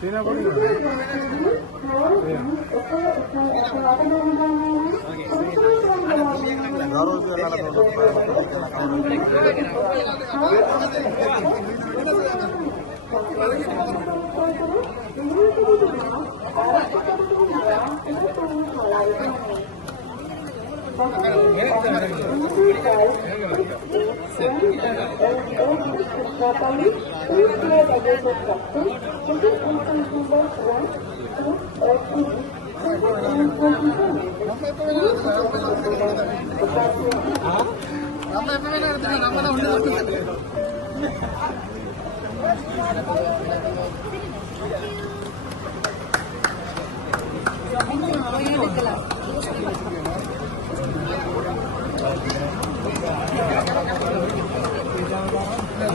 ¿Tiene algo? ¿Tiene. நம்ம எப்பவுமே நம்ம தான் ஒன்று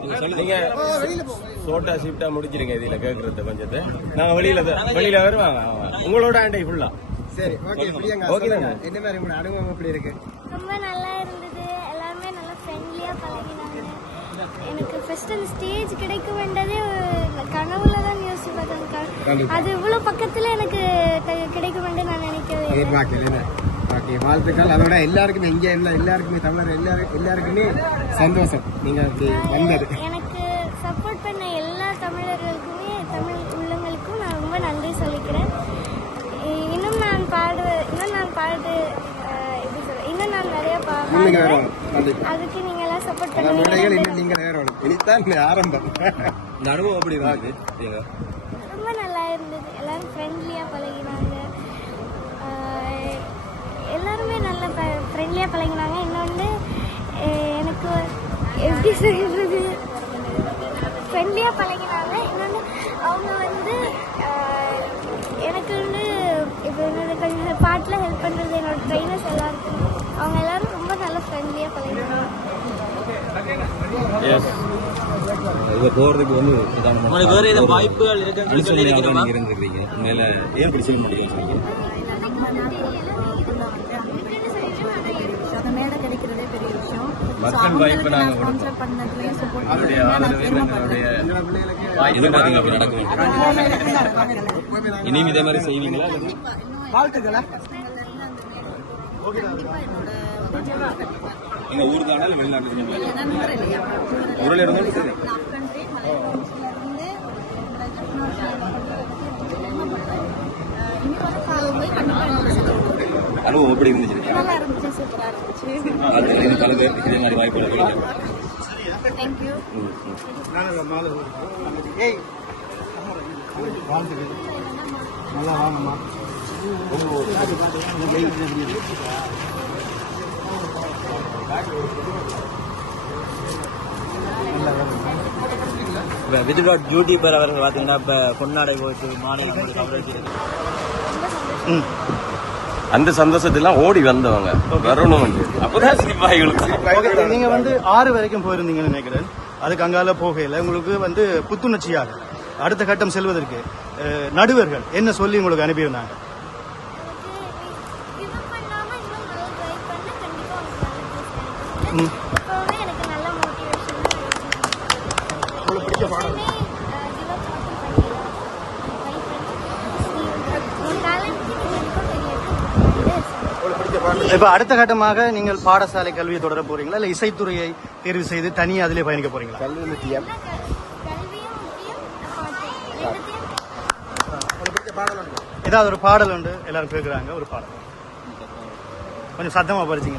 நீங்க சோட்டா ஷிஃப்டா முடிச்சிருங்க இதுல கேக்குறத கொஞ்சத்தை. நாங்க வெளியில வெளியில வருவாங்க. உங்களோட ஆண்டை ஃபுல்லா சரி ஓகே. தானே? என்ன மாதிரி உங்களோட அனுபவம் எப்படி இருக்கு? ரொம்ப நல்லா இருந்தது. எல்லாருமே நல்லா ஃப்ரெண்ட்லியாக பழகினாங்க. எனக்கு ஃபர்ஸ்ட் அந்த ஸ்டேஜ் கிடைக்க வேண்டதே கனவுல தான் யோசிச்சு பார்த்தேன் அது இவ்வளோ பக்கத்தில் எனக்கு க- கிடைக்க வேண்டும் நான் நினைக்கவே ஓகே வாழ்த்துக்கள். அதோட எல்லாருக்குமே இங்க எல்லா எல்லாருக்குமே தமிழர் எல்லாரும் எல்லாருக்குமே சந்தோஷம். நீங்க அப்படி வந்தது. எனக்கு சப்போர்ட் பண்ண எல்லா தமிழர்களுக்குமே தமிழ் உள்ளங்களுக்கும் நான் ரொம்ப நன்றி சொல்லிக்கிறேன். இன்னும் நான் பாடு இன்னும் நான் பாடு எப்படி சொல்ற இன்னும் நான் நிறைய பாடுவேன். அதுக்கு நீங்க எல்லாம் சப்போர்ட் பண்ணுவீங்க இன்னும் நீங்க வேறணும் இனித்தான் இந்த ஆரம்பம். இந்த அனுபவம் பிரியங்கா? ரொம்ப நல்லா இருந்தது. எல்லாரும் ஃப்ரெண்ட்லியாக பழகினாங்க ஆஹ் எல்லாருமே நல்லா ஃப்ரெண்ட்லியாக பழகினாங்க இன்னொன்று எனக்கு ஒரு- எப்படி சொல்கிறது ஃப்ரெண்ட்லியாக பழகினாங்க. இன்னொன்று அவங்க வந்து எனக்கு வந்து இப்போ என்னது கொஞ்சம் பாட்டில் ஹெல்ப் பண்ணுறது என்னோட ட்ரைனர்ஸ் எல்லாருக்கும். அவங்க எல்லாரும் ரொம்ப நல்லா ஃப்ரெண்ட்லியாக பழகினாங்க. போறதுக்கு வந்து பிரதானமா உங்களுக்கு வேற ஏதாவது வாய்ப்புகள் இருக்குன்னு சொல்லி உண்மையில ஏன் மாட்டேங்குது மக்கள் வாய்ப்பு நாங்க சப்போர்ட் அவருடைய ஆதரவு எங்களுடைய எதிர்பார்த்தீங்க அப்படி நடக்க வேண்டும் இனியும் இதே மாதிரி செய்வீங்களா? இல்ல எங்க ஊர் தானே இல்ல வெளிநாட்டுக்கு ஊரில் இருந்தாலும் சரி அனுபவம் எப்படி இருந்துச்சு? நல்லா இருந்துச்சு சூப்பரா இருந்துச்சு. அது இது பேருக்கு இதே மாதிரி வாய்ப்புகள் தேங்க்யூ நல்லா வாங்கம்மா இப்ப விதுகாட் யூடியூபர் அவர்கள் பார்த்தீங்கன்னா இப்ப பொன்னாடை போட்டு மாநிலம் கவரேஜ் அந்த சந்தோஷத்தெல்லாம் ஓடி வந்தவங்க. வரணும் அப்பதான் சிப்பாய்களுக்கு ஓகே, நீங்க வந்து ஆறு வரைக்கும் போயிருந்தீங்கன்னு நினைக்கிறேன். அதுக்கு அங்கால போகையில உங்களுக்கு வந்து புத்துணர்ச்சியாக அடுத்த கட்டம் செல்வதற்கு நடுவர்கள் என்ன சொல்லி உங்களுக்கு அனுப்பியிருந்தாங்க? give up பண்ணாம இன்னும் நல்லா ட்ரை பண்ண கண்டிப்பா உங்களுக்கு நல்ல பிளேஸ் கிடைக்கும் எப்பவுமே எனக்கு நல்ல மோட்டிவேஷன் உங்களுக்கு பிடிச்ச பாடம் give up மட்டும் பண்ணிடலாம் ட்ரை பண்ணி உன் டேலண்ட் கண்டிப்பா தெரியும் இப்ப அடுத்த கட்டமாக நீங்கள் பாடசாலை கல்வியை தொடர போறீங்களா? இல்ல இசைத்துறையை தேர்வு செய்து தனியா அதிலே பயணிக்க போறீங்களா? கல்வி முக்கியம் ஏதாவது ஒரு பாடல் உண்டு? எல்லாரும் கேட்குறாங்க ஒரு பாடல். கொஞ்சம் சத்தமா படிச்சீங்க